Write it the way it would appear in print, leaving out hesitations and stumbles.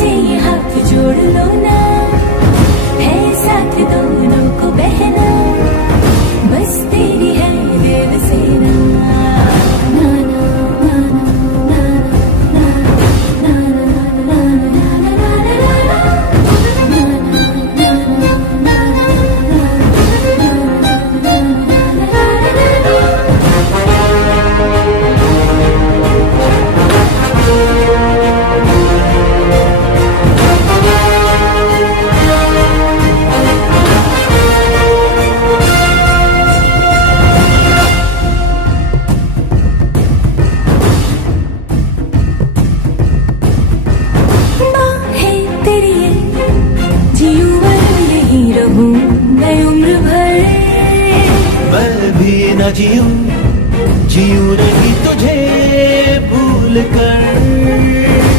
से ये हाथ जोड़ लो ना, है साथ दोनों को बहना, बस तेरी है देव सेना। ना ना ना ना ना ना ना मैं उम्र भर मैं भी न जीऊं नहीं तुझे भूल कर।